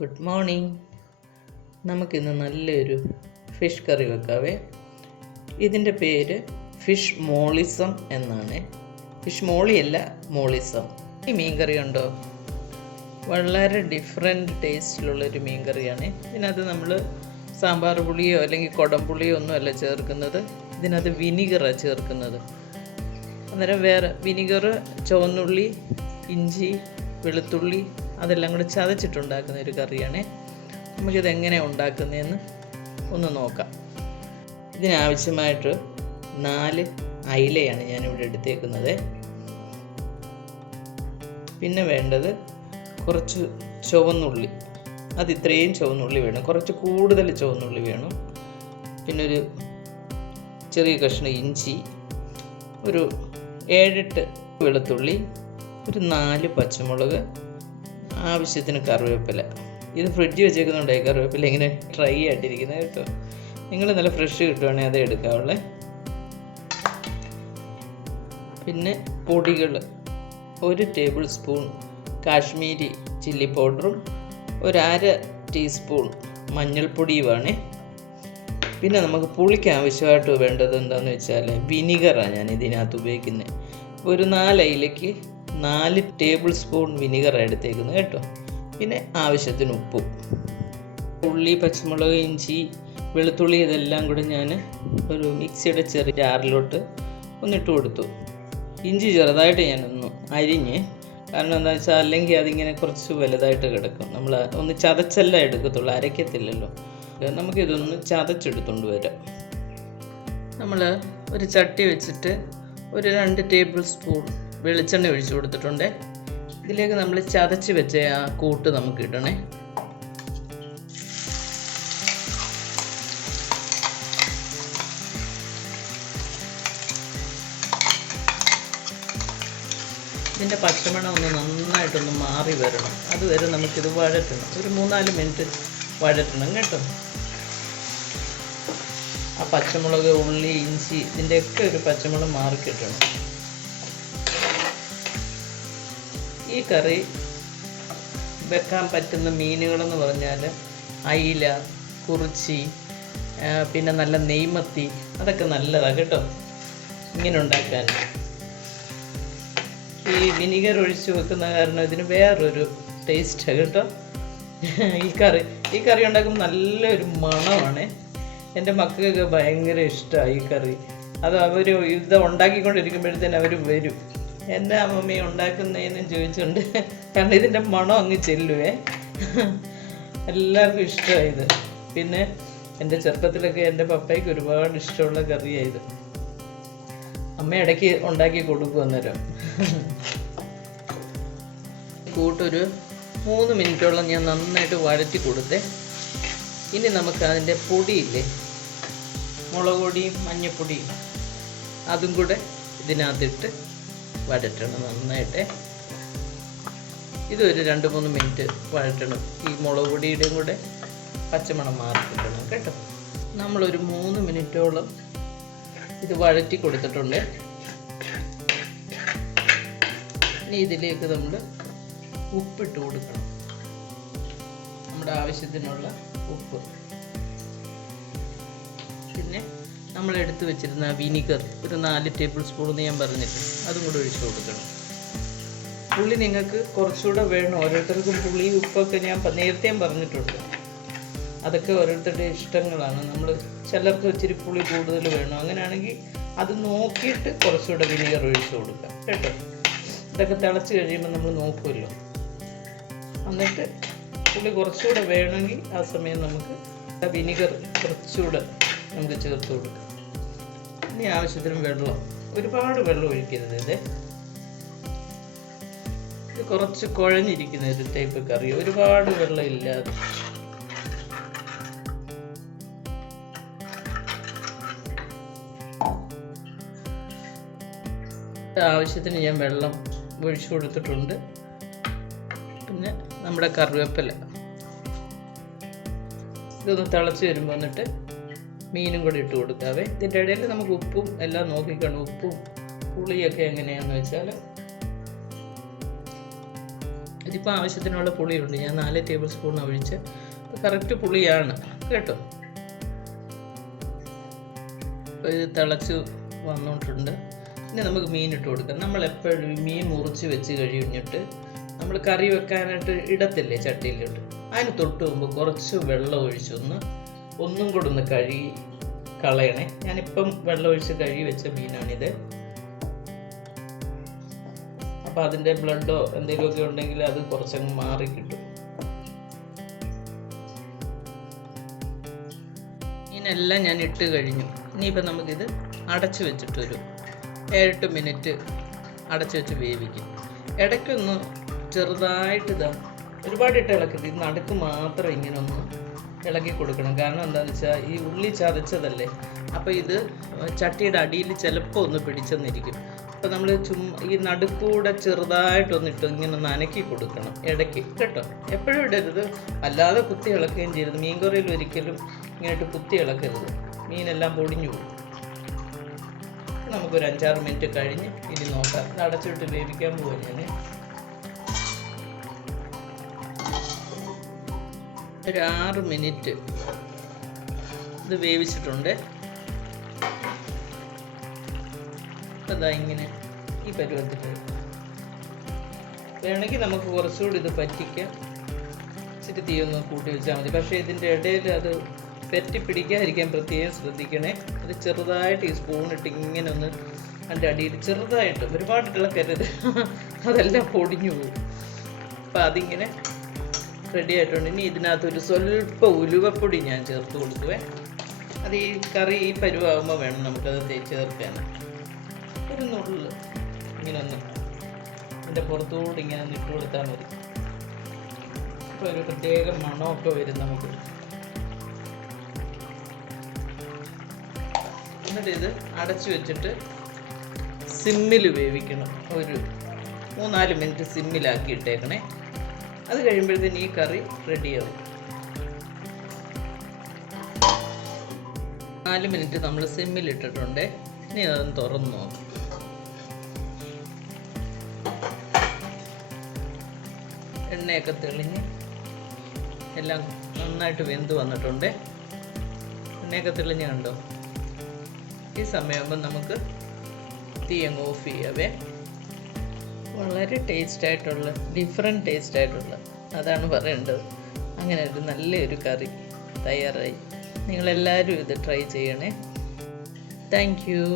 Good morning. നമുക്കിന്ന് നല്ലൊരു fish curry വെക്കാവേ. ഇതിൻ്റെ പേര് ഫിഷ് മോളിസം എന്നാണ്. ഫിഷ് മോളിയല്ല, മോളിസം. ഈ മീൻ കറി ഉണ്ടോ? വളരെ ഡിഫറെൻറ്റ് ടേസ്റ്റിലുള്ളൊരു മീൻ കറിയാണ്. ഇതിനകത്ത് നമ്മൾ സാമ്പാർ പുളിയോ അല്ലെങ്കിൽ കുടംപുളിയോ ഒന്നുമല്ല ചേർക്കുന്നത്. ഇതിനകത്ത് വിനിഗറാണ് ചേർക്കുന്നത്. അന്നേരം വേറെ വിനിഗർ, ചുവന്നുള്ളി, ഇഞ്ചി, വെളുത്തുള്ളി അതെല്ലാം കൂടെ ചതച്ചിട്ടുണ്ടാക്കുന്ന ഒരു കറിയാണ്. നമുക്കിതെങ്ങനെയാണ് ഉണ്ടാക്കുന്നതെന്ന് ഒന്ന് നോക്കാം. ഇതിനാവശ്യമായിട്ട് 4 അയിലയാണ് ഞാനിവിടെ എടുത്തേക്കുന്നത്. പിന്നെ വേണ്ടത് കുറച്ച് ചുവന്നുള്ളി, അത് ഇത്രയും ചുവന്നുള്ളി വേണം, കുറച്ച് കൂടുതൽ ചുവന്നുള്ളി വേണം. പിന്നെ ഒരു ചെറിയ കഷ്ണം ഇഞ്ചി, ഒരു 7-8 വെളുത്തുള്ളി, ഒരു 4 പച്ചമുളക്, ആവശ്യത്തിന് കറിവേപ്പില. ഇത് ഫ്രിഡ്ജിൽ വെച്ചേക്കുന്നുണ്ടായി കറിവേപ്പില ഇങ്ങനെ ഡ്രൈ ആയിട്ടിരിക്കുന്നത് കേട്ടോ. നിങ്ങൾ നല്ല ഫ്രഷ് കിട്ടുവാണെങ്കിൽ അത് എടുക്കാവുള്ളേ. പിന്നെ പൊടികൾ, 1 ടേബിൾ സ്പൂൺ കാശ്മീരി ചില്ലി പൗഡറും 1/2 ടീസ്പൂൺ മഞ്ഞൾപ്പൊടിയുമാണ്. പിന്നെ നമുക്ക് പുളിക്ക് ആവശ്യമായിട്ട് വേണ്ടത് എന്താണെന്ന് വെച്ചാൽ വിനിഗറാണ് ഞാൻ ഇതിനകത്ത് ഉപയോഗിക്കുന്നത്. ഒരു 4 അയിലയ്ക്ക് 4 ടേബിൾ സ്പൂൺ വിനിഗറാണ് എടുത്തേക്കുന്നത് കേട്ടോ. പിന്നെ ആവശ്യത്തിന് ഉപ്പും. ഉള്ളി, പച്ചമുളക്, ഇഞ്ചി, വെളുത്തുള്ളി ഇതെല്ലാം കൂടെ ഞാൻ ഒരു മിക്സിയുടെ ചെറിയ ജാറിലോട്ട് ഒന്നിട്ട് കൊടുത്തു. ഇഞ്ചി ചെറുതായിട്ട് ഞാനൊന്ന് അരിഞ്ഞ്, കാരണം എന്താ വെച്ചാൽ അല്ലെങ്കിൽ അതിങ്ങനെ കുറച്ച് വലുതായിട്ട് കിടക്കും. നമ്മൾ ഒന്ന് ചതച്ചല്ല എടുക്കത്തുള്ളൂ, അരയ്ക്കത്തില്ലല്ലോ. നമുക്കിതൊന്ന് ചതച്ചെടുത്തുകൊണ്ട് വരാം. നമ്മൾ ഒരു ചട്ടി വെച്ചിട്ട് ഒരു 2 ടേബിൾ സ്പൂൺ വെളിച്ചെണ്ണ ഒഴിച്ചു കൊടുത്തിട്ടുണ്ട്. ഇതിലേക്ക് നമ്മൾ ചതച്ച് വെച്ച ആ കൂട്ട് നമുക്ക് ഇടണേ. ഇതിൻ്റെ പച്ചമണം ഒന്ന് നന്നായിട്ടൊന്ന് മാറി വരണം. അതുവരെ നമുക്കിത് വഴറ്റണം. ഒരു 3-4 മിനിറ്റ് വഴറ്റണം കേട്ടോ. ആ പച്ചമുളക്, ഉള്ളി, ഇഞ്ചി ഇതിൻ്റെയൊക്കെ ഒരു പച്ചമണം മാറി കിട്ടണം. ഈ കറി വെക്കാൻ പറ്റുന്ന മീനുകളെന്ന് പറഞ്ഞാൽ അയില, കുറിച്ചി, പിന്നെ നല്ല നെയ്മത്തി, അതൊക്കെ നല്ലതാണ് കേട്ടോ ഇങ്ങനെ ഉണ്ടാക്കാൻ. ഈ വിനിഗർ ഒഴിച്ച് വെക്കുന്ന കാരണം ഇതിന് വേറൊരു ടേസ്റ്റാണ് കേട്ടോ. ഈ കറി ഉണ്ടാക്കുമ്പോൾ നല്ലൊരു മണമാണ്. എൻ്റെ മക്കൾക്ക് ഭയങ്കര ഇഷ്ടമാണ് ഈ കറി. അത് അവർ ഇത് ഉണ്ടാക്കിക്കൊണ്ടിരിക്കുമ്പോഴത്തേന് അവർ വരും, എൻ്റെ അമ്മമ്മ ഉണ്ടാക്കുന്നതെന്ന് ചോദിച്ചുകൊണ്ട്. കാരണം ഇതിൻ്റെ മണം അങ്ങ് ചെല്ലുവേ. എല്ലാവർക്കും ഇഷ്ടമാണ് ഇത്. പിന്നെ എൻ്റെ ചെറുപ്പത്തിലൊക്കെ എൻ്റെ പപ്പയ്ക്ക് ഒരുപാട് ഇഷ്ടമുള്ള കറിയായത്. അമ്മ ഇടയ്ക്ക് ഉണ്ടാക്കി കൊടുക്കും. അന്നേരം കൂട്ടൊരു 3 മിനിറ്റോളം ഞാൻ നന്നായിട്ട് വഴറ്റി കൊടുത്തേ. ഇനി നമുക്ക് അതിൻ്റെ പൊടിയില്ലേ, മുളക് പൊടിയും മഞ്ഞൾപ്പൊടിയും അതും കൂടെ ഇതിനകത്തിട്ട് വഴറ്റണം നന്നായിട്ട്. ഇതൊരു 2-3 മിനിറ്റ് വഴറ്റണം. ഈ മുളക് പൊടിയുടെയും കൂടെ പച്ചമണം മാറി കിട്ടണം കേട്ടോ. നമ്മളൊരു 3 മിനിറ്റോളം ഇത് വഴറ്റി കൊടുത്തിട്ടുണ്ട്. ഇനി ഇതിലേക്ക് നമ്മൾ ഉപ്പിട്ട് കൊടുക്കണം, നമ്മുടെ ആവശ്യത്തിനുള്ള ഉപ്പ്. പിന്നെ നമ്മൾ എടുത്തു വെച്ചിരുന്ന വിനിഗർ ഒരു 4 ടേബിൾ സ്പൂൺ എന്ന് ഞാൻ പറഞ്ഞിട്ട് അതും കൂടെ ഒഴിച്ചു കൊടുക്കണം. പുളി നിങ്ങൾക്ക് കുറച്ചുകൂടെ വേണം. ഓരോരുത്തർക്കും പുളി, ഉപ്പൊക്കെ ഞാൻ നേരത്തെയും പറഞ്ഞിട്ടുണ്ട്. അതൊക്കെ ഓരോരുത്തരുടെ ഇഷ്ടങ്ങളാണ്. ചിലർക്ക് ഇച്ചിരി പുളി കൂടുതൽ വേണം. അങ്ങനെയാണെങ്കിൽ അത് നോക്കിയിട്ട് കുറച്ചുകൂടെ വിനിഗർ ഒഴിച്ചു കൊടുക്കാം കേട്ടോ. ഇതൊക്കെ തിളച്ച് കഴിയുമ്പോൾ നമ്മൾ നോക്കുമല്ലോ. എന്നിട്ട് പുളി കുറച്ചുകൂടെ വേണമെങ്കിൽ ആ സമയം നമുക്ക് വിനിഗർ കുറച്ചുകൂടെ നമുക്ക് ചേർത്ത് കൊടുക്കാം. ഇനി ആവശ്യത്തിന് വെള്ളം, ഒരുപാട് വെള്ളം ഒഴിക്കരുത്. ഇത് കുറച്ച് കുഴഞ്ഞിരിക്കുന്ന ഒരു ടൈപ്പ് കറി, ഒരുപാട് വെള്ളം ഇല്ലാതെ. ആവശ്യത്തിന് ഞാൻ വെള്ളം ഒഴിച്ചു കൊടുത്തിട്ടുണ്ട്. പിന്നെ നമ്മുടെ കറിവേപ്പില ഇതൊന്ന് തിളച്ച് വരുമ്പോൾ എന്നിട്ട് മീനും കൂടി ഇട്ട് കൊടുക്കാവേ. ഇതിൻ്റെ ഇടയിൽ നമുക്ക് ഉപ്പും എല്ലാം നോക്കിക്കണം. ഉപ്പും പുളിയൊക്കെ എങ്ങനെയാണെന്ന് വെച്ചാൽ ഇതിപ്പോൾ ആവശ്യത്തിനുള്ള പുളിയുണ്ട്. ഞാൻ 4 ടേബിൾ സ്പൂൺ ഒഴിച്ച് കറക്റ്റ് പുളിയാണ് കേട്ടോ. ഇത് തിളച്ച് വന്നിട്ടുണ്ട്. ഇനി നമുക്ക് മീൻ ഇട്ട് കൊടുക്കാം. നമ്മളെപ്പോഴും മീൻ മുറിച്ച് വെച്ച് കഴിഞ്ഞിട്ട് നമ്മൾ കറി വെക്കാനായിട്ട് ഇടത്തില്ലേ ചട്ടിയിലോട്ട്, അതിന് തൊട്ട് മുമ്പ് കുറച്ച് വെള്ളം ഒന്നും കൂടെ ഒന്ന് കഴുകി കളയണേ. ഞാനിപ്പം വെള്ളം ഒഴിച്ച് കഴുകി വെച്ച മീനാണിത്. അപ്പോൾ അതിൻ്റെ ബ്ലഡോ എന്തെങ്കിലുമൊക്കെ ഉണ്ടെങ്കിൽ അത് കുറച്ചങ്ങ് മാറി കിട്ടും. മീനെല്ലാം ഞാൻ ഇട്ട് കഴിഞ്ഞു. ഇനിയിപ്പോൾ നമുക്കിത് അടച്ചു വെച്ചിട്ടൊരു 7-8 മിനിറ്റ് അടച്ചു വെച്ച് വേവിക്കും. ഇടയ്ക്കൊന്ന് ചെറുതായിട്ട് ഒരുപാട് ഇട്ട് ഇളക്കരുത്. ഇത് നടുക്ക് മാത്രം ഇങ്ങനെ ഒന്ന് ഇളക്കി കൊടുക്കണം. കാരണം എന്താണെന്ന് വെച്ചാൽ ഈ ഉള്ളി ചതച്ചതല്ലേ, അപ്പോൾ ഇത് ചട്ടിയുടെ അടിയിൽ ചിലപ്പോൾ ഒന്ന് പിടിച്ചെന്നിരിക്കും. അപ്പോൾ നമ്മൾ ഈ നടുക്കൂടെ ചെറുതായിട്ടൊന്നിട്ട് ഇങ്ങനെ ഒന്ന് അനക്കി കൊടുക്കണം ഇടയ്ക്ക് കേട്ടോ. എപ്പോഴും ഇടരുത്, അല്ലാതെ കുത്തി ഇളക്കുകയും ചെയ്യരുത്. മീൻകറിയിൽ ഒരിക്കലും ഇങ്ങോട്ട് കുത്തി ഇളക്കരുത്, മീനെല്ലാം പൊടിഞ്ഞു പോകും. നമുക്കൊരു 5-6 മിനിറ്റ് കഴിഞ്ഞ് ഇനി നോക്കാം. ഇത് അടച്ചിട്ട് വേവിക്കാൻ പോവാം. ഞാൻ ഒരു 6 മിനിറ്റ് ഇത് വേവിച്ചിട്ടുണ്ട്. അതാ ഇങ്ങനെ ഈ പരുവത്തിൽ വേണമെങ്കിൽ നമുക്ക് കുറച്ചുകൂടി ഇത് പറ്റിക്കാം. ഇച്ചിരി തീയൊന്ന് കൂട്ടി വെച്ചാൽ മതി. പക്ഷേ ഇതിൻ്റെ ഇടയിൽ അത് പെറ്റി പിടിക്കാതിരിക്കാൻ പ്രത്യേകം ശ്രദ്ധിക്കണേ. അത് ചെറുതായിട്ട് ഈ സ്പൂണിട്ട് ഇങ്ങനെ ഒന്ന് അതിൻ്റെ അടിയിൽ ചെറുതായിട്ട്, ഒരുപാട് ഇളക്കരുത്, അതെല്ലാം പൊടിഞ്ഞു പോകും. അപ്പം അതിങ്ങനെ റെഡി ആയിട്ടുണ്ട്. ഇനി ഇതിനകത്തൊരു സ്വല്പം ഉലുവപ്പൊടി ഞാൻ ചേർത്ത് കൊടുക്കുവേ. അത് ഈ കറി ഈ പരുവാകുമ്പോൾ വേണം നമുക്കത് ചേർക്കാൻ. ഒരു നുള്ളിൽ ഇങ്ങനെ ഒന്ന് അതിൻ്റെ പുറത്തുകൂടി ഇങ്ങനെ ഒന്ന് ഇട്ട് കൊടുത്താൽ മതി. അപ്പോൾ ഒരു പ്രത്യേക മണമൊക്കെ വരും നമുക്ക്. എന്നിട്ട് ഇത് അടച്ചു വെച്ചിട്ട് സിമ്മിൽ വേവിക്കണം. ഒരു 3-4 മിനിറ്റ് സിമ്മിലാക്കി ഇട്ടേക്കണേ. അത് കഴിയുമ്പോഴത്തേന് ഈ കറി റെഡിയാവും. 4 മിനിറ്റ് നമ്മൾ സിമ്മിൽ ഇട്ടിട്ടുണ്ട്. ഇനി അതൊന്ന് തുറന്നു നോക്കും. എണ്ണയൊക്കെ തെളിഞ്ഞ് എല്ലാം നന്നായിട്ട് വെന്ത് വന്നിട്ടുണ്ട്. എണ്ണയൊക്കെ തെളിഞ്ഞ് കണ്ടോ? ഈ സമയമാകുമ്പോൾ നമുക്ക് തീ അങ്ങ് ഓഫ് ചെയ്യാവേ. വളരെ ടേസ്റ്റായിട്ടുള്ള, ഡിഫറെൻറ്റ് ടേസ്റ്റായിട്ടുള്ള, അതാണ് പറയേണ്ടത്. അങ്ങനെ ഒരു നല്ലൊരു കറി തയ്യാറായി. നിങ്ങളെല്ലാവരും ഇത് ട്രൈ ചെയ്യണേ. Thank you.